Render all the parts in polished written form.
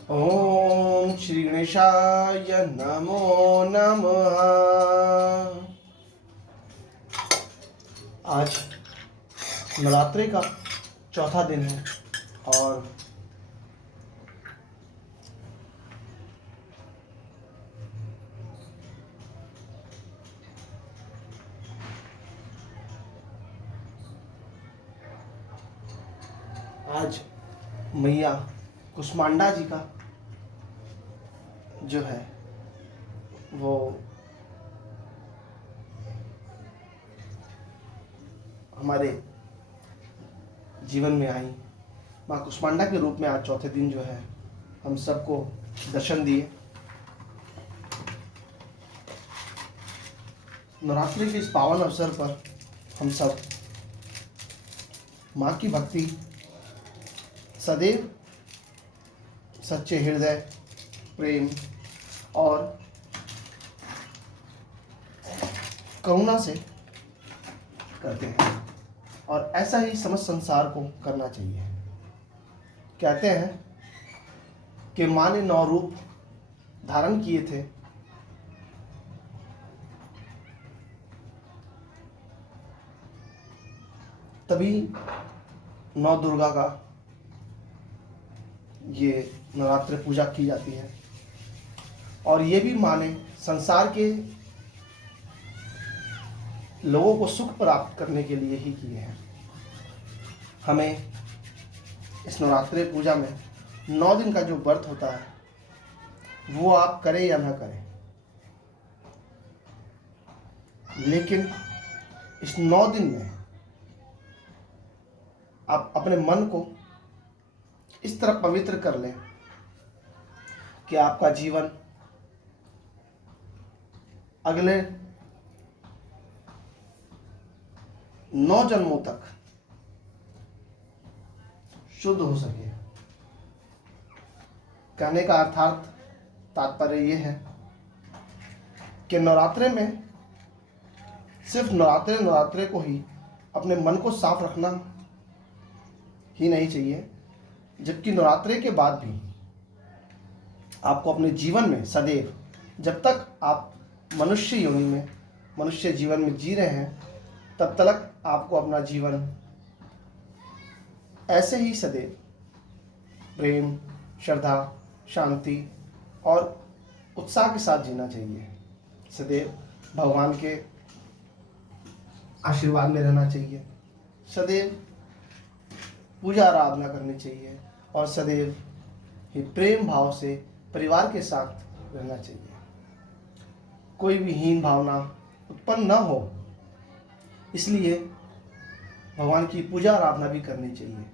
ओम श्री गणेशाय नमो नमः। आज नवरात्रि का चौथा दिन है और आज मैया कुष्मांडा जी का जो है वो हमारे जीवन में आई। माँ कुष्मांडा के रूप में आज चौथे दिन जो है हम सबको दर्शन दिए। नवरात्रि के इस पावन अवसर पर हम सब माँ की भक्ति, सदैव सच्चे हृदय, प्रेम और करुणा से करते हैं और ऐसा ही समस्त संसार को करना चाहिए। कहते हैं कि माँ ने 9 रूप धारण किए थे। तभी 9 दुर्गा का ये नवरात्रि पूजा की जाती है और ये भी माँ ने संसार के लोगों को सुख प्राप्त करने के लिए ही किए हैं। हमें इस नवरात्रि पूजा में 9 दिन का जो व्रत होता है वो आप करें या ना करें, लेकिन इस 9 दिन में आप अपने मन को इस तरह पवित्र कर लें कि आपका जीवन अगले 9 जन्मों तक शुद्ध हो सके। कहने का अर्थात तात्पर्य ये है कि नवरात्रे में सिर्फ नवरात्रे को ही अपने मन को साफ रखना ही नहीं चाहिए, जबकि नवरात्रे के बाद भी आपको अपने जीवन में सदैव, जब तक आप मनुष्य योनि में, मनुष्य जीवन में जी रहे हैं, तब तक आपको अपना जीवन ऐसे ही सदैव प्रेम, श्रद्धा, शांति और उत्साह के साथ जीना चाहिए। सदैव भगवान के आशीर्वाद में रहना चाहिए, सदैव पूजा आराधना करनी चाहिए और सदैव ही प्रेम भाव से परिवार के साथ रहना चाहिए। कोई भी हीन भावना उत्पन्न न हो, इसलिए भगवान की पूजा आराधना भी करनी चाहिए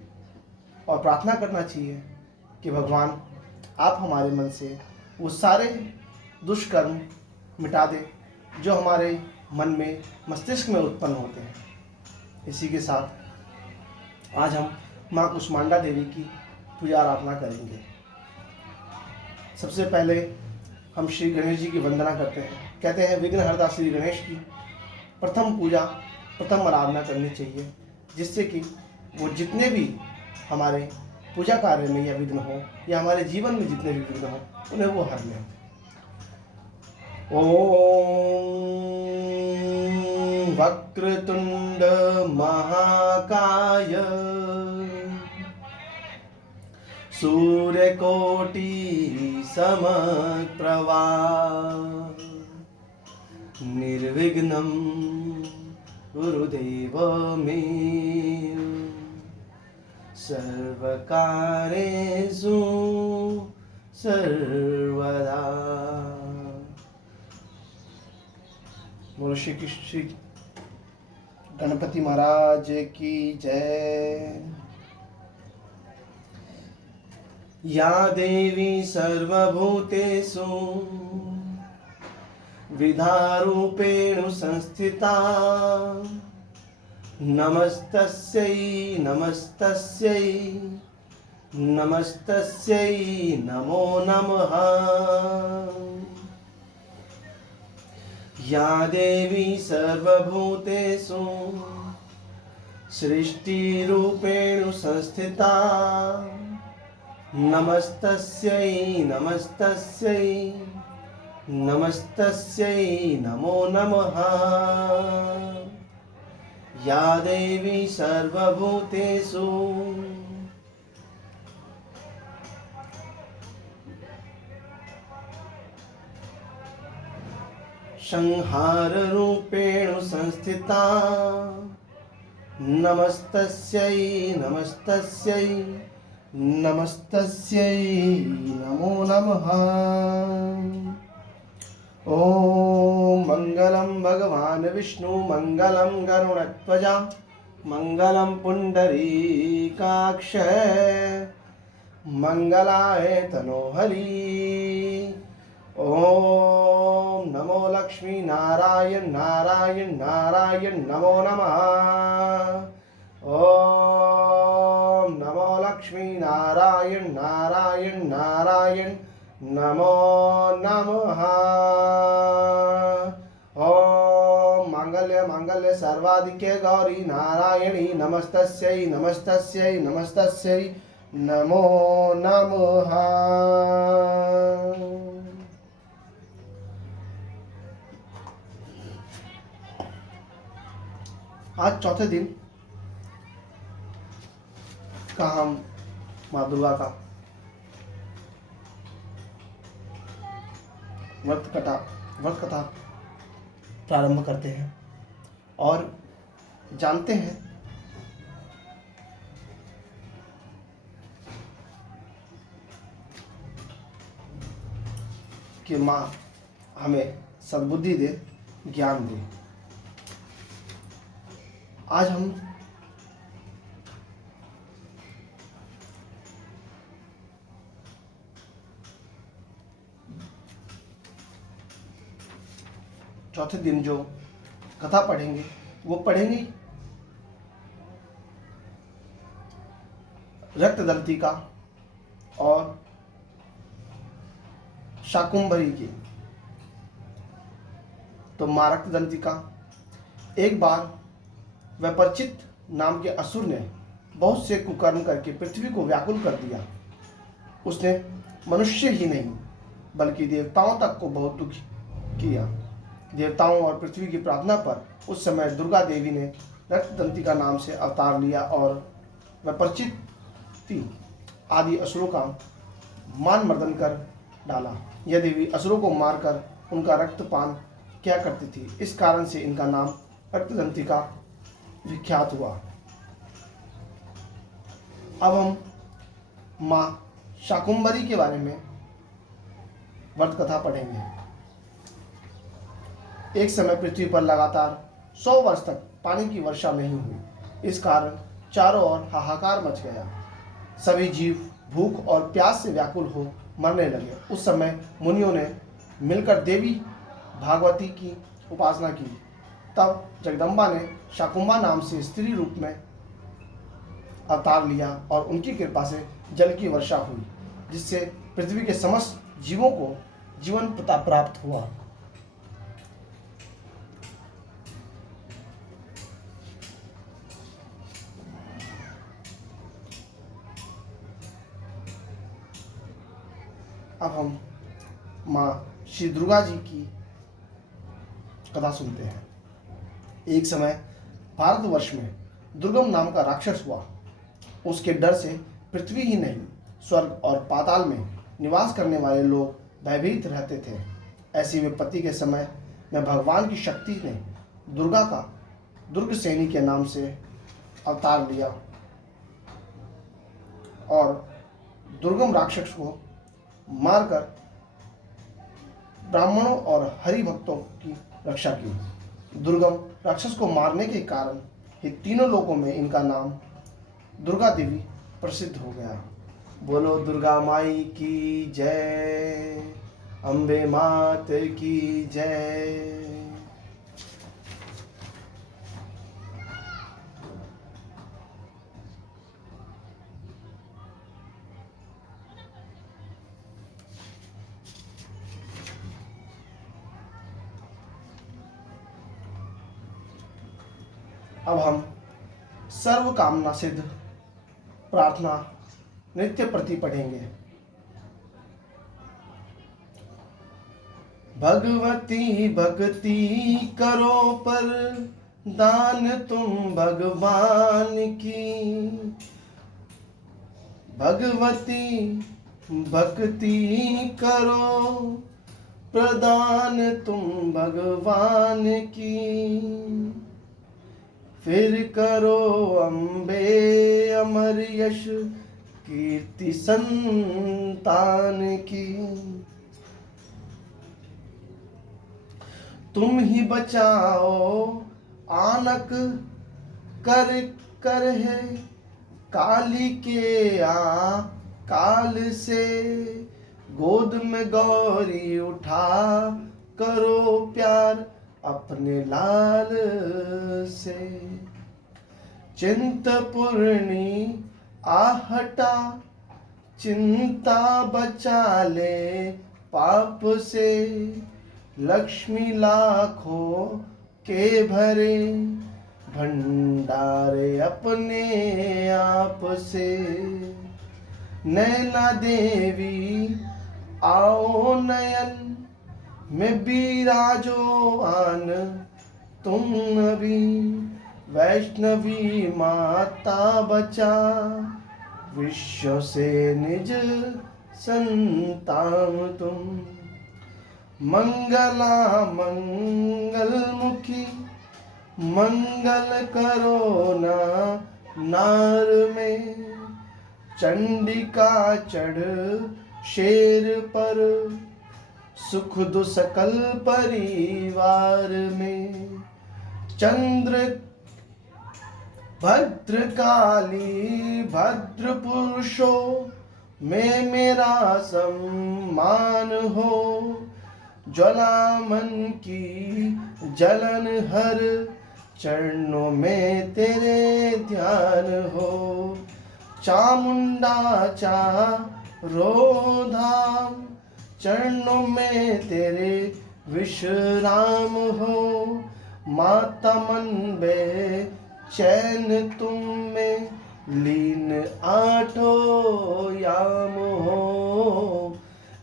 और प्रार्थना करना चाहिए कि भगवान आप हमारे मन से वो सारे दुष्कर्म मिटा दें जो हमारे मन में, मस्तिष्क में उत्पन्न होते हैं। इसी के साथ आज हम माँ कुष्मांडा देवी की पूजा आराधना करेंगे। सबसे पहले हम श्री गणेश जी की वंदना करते हैं। कहते हैं विघ्नहर्ता श्री गणेश की प्रथम पूजा, प्रथम आराधना करनी चाहिए, जिससे कि वो जितने भी हमारे पूजा कार्य में या विघ्न हो या हमारे जीवन में जितने भी विघ्न हो उन्हें वो हर लें। ओम वक्रतुंड महाकाय सूर्यकोटि समप्रभा निर्विघ्नं गुरुदेव मे सर्वकारेषु सर्वदा। बोलो श्री गणपति महाराज की जय। या देवी सर्वभूतेषु विद्यारूपेण संस्थिता नमस्तस्यै नमस्तस्यै नमस्तस्यै नमो नमः। या देवी सर्वभूतेषु सृष्टिरूपेण संस्थिता नमस्तस्यै नमस्तस्यै नमस्तस्यै नमो नमः। या देवी सर्वभूतेषु संहाररूपेण संस्थिता नमस्तस्यै नमस्तस्यै नमस्तस्यै नमो नमः। ॐ मङ्गलं भगवान् विष्णु मङ्गलं गरुडध्वजा मङ्गलं पुण्डरीकाक्ष मङ्गलाय तनोहरि। ॐ नमो लक्ष्मी नारायण नारायण नारायण नमो नमः। ॐ नमो लक्ष्मी नारायण नारायण नारायण नमो नमः। ॐ मांगल्य मांगल्य सर्वाधिके गौरी नारायणी नमस्तस्यै नमस्तस्यै नमस्तस्यै नमो नमः। आज चौथे दिन का हम माँ दुर्गा का व्रत कथा प्रारंभ करते हैं और जानते हैं कि माँ हमें सद्बुद्धि दे, ज्ञान दे। आज हम चौथे दिन जो कथा पढ़ेंगे वो पढ़ेंगे रक्तदंती का और शाकुंभरी की। तो मां रक्तदंती का एक बार वैपरिचित नाम के असुर ने बहुत से कुकर्म करके पृथ्वी को व्याकुल कर दिया। उसने मनुष्य ही नहीं बल्कि देवताओं तक को बहुत दुखी किया। देवताओं और पृथ्वी की प्रार्थना पर उस समय दुर्गा देवी ने रक्तदंतिका नाम से अवतार लिया और वैपरिचित आदि असुरों का मान मर्दन कर डाला। यह देवी असुरों को मारकर उनका रक्तपान किया करती थी। इस कारण से इनका नाम रक्तदंतिका विख्यात हुआ। अब हम माँ शाकुंभरी के बारे में व्रत कथा पढ़ेंगे। एक समय पृथ्वी पर लगातार 100 वर्ष तक पानी की वर्षा नहीं हुई। इस कारण चारों ओर हाहाकार मच गया। सभी जीव भूख और प्यास से व्याकुल हो मरने लगे। उस समय मुनियों ने मिलकर देवी भागवती की उपासना की। तब जगदम्बा ने शाकुंभा नाम से स्त्री रूप में अवतार लिया और उनकी कृपा से जल की वर्षा हुई, जिससे पृथ्वी के समस्त जीवों को जीवन प्रताप प्राप्त हुआ। अब हम माँ श्री दुर्गा जी की कथा सुनते हैं। एक समय भारतवर्ष में दुर्गम नाम का राक्षस हुआ। उसके डर से पृथ्वी ही नहीं स्वर्ग और पाताल में निवास करने वाले लोग भयभीत रहते थे। ऐसी विपत्ति के समय में भगवान की शक्ति ने दुर्गा का दुर्गसेनी के नाम से अवतार लिया और दुर्गम राक्षस को मारकर ब्राह्मणों और हरि भक्तों की रक्षा की। दुर्गम राक्षस को मारने के कारण ही तीनों लोकों में इनका नाम दुर्गा देवी प्रसिद्ध हो गया। बोलो दुर्गा माई की जय, अम्बे मात की जय। अब हम सर्व कामना सिद्ध प्रार्थना नृत्य प्रति पढ़ेंगे। भगवती भक्ति करो पर दान तुम भगवान की। भगवती भक्ति करो प्रदान तुम भगवान की। फिर करो अम्बे अमर यश कीर्ति संतान की। तुम ही बचाओ आनक कर कर है काली के काल से। गोद में गौरी उठा करो प्यार अपने लाल से। चिंतपूर्णी आहटा चिंता बचा ले पाप से। लक्ष्मी लाखों के भरे भंडारे अपने आप से। नैना देवी आओ नयन में बिराजो आन तुम नबी। वैष्णवी माता बचा विश्व से निज संतान तुम। मंगला मंगल मुखी मंगल करो ना नार में। चंडिका चढ़ शेर पर सुख दुसकल परिवार में। चंद्र भद्रकाली भद्र पुरुषों में मेरा सम्मान हो। ज्वलामन की जलन हर चरणों में तेरे ध्यान हो। चामुंडा चारों धाम चरणों में तेरे विश्राम हो। माता मन बे चैन तुम में लीन आठो याम हो।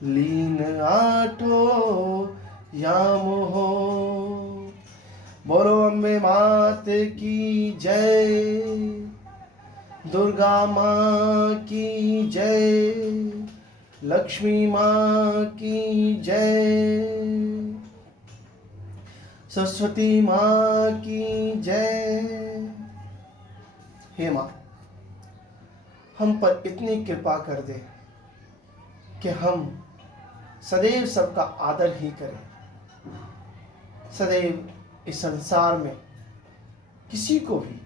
लीन आठो याम हो। बोलो अम्बे मात की जय। दुर्गा माँ की जय। लक्ष्मी माँ की जय। सरस्वती माँ की जय। हे माँ, हम पर इतनी कृपा कर दे कि हम सदैव सबका आदर ही करें। सदैव इस संसार में किसी को भी,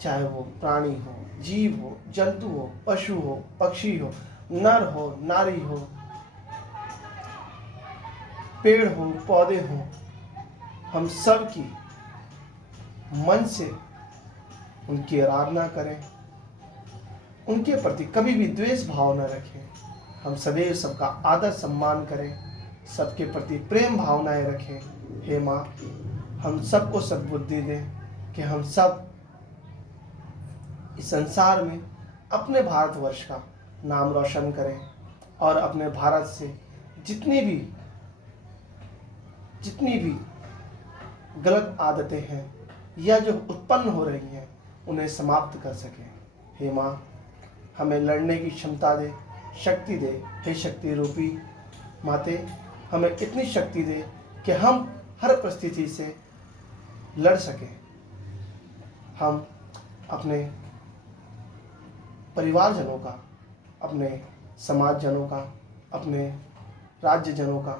चाहे वो प्राणी हो, जीव हो, जंतु हो, पशु हो, पक्षी हो, नर हो, नारी हो, पेड़ हो, पौधे हो, हम सब की मन से उनकी आराधना करें। उनके प्रति कभी भी द्वेष भाव न रखें। हम सदैव सबका आदर सम्मान करें, सबके प्रति प्रेम भावनाएं रखें। हे माँ, हम सबको सद्बुद्धि दें कि हम सब इस संसार में अपने भारतवर्ष का नाम रोशन करें और अपने भारत से जितनी भी गलत आदतें हैं या जो उत्पन्न हो रही हैं उन्हें समाप्त कर सकें। हे माँ, हमें लड़ने की क्षमता दे, शक्ति दे। हे शक्ति रूपी माते, हमें इतनी शक्ति दे कि हम हर परिस्थिति से लड़ सकें। हम अपने परिवारजनों का, अपने समाजजनों का, अपने राज्यजनों का,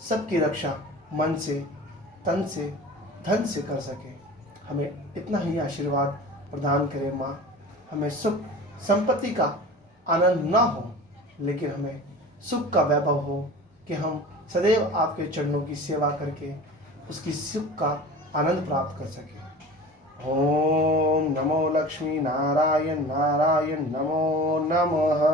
सबकी रक्षा मन से, तन से, धन से कर सकें। हमें इतना ही आशीर्वाद प्रदान करें माँ। हमें सुख संपत्ति का आनंद ना हो, लेकिन हमें सुख का वैभव हो कि हम सदैव आपके चरणों की सेवा करके उसकी सुख का आनंद प्राप्त कर सकें। ओम नमो लक्ष्मी नारायण नारायण नमो नमः।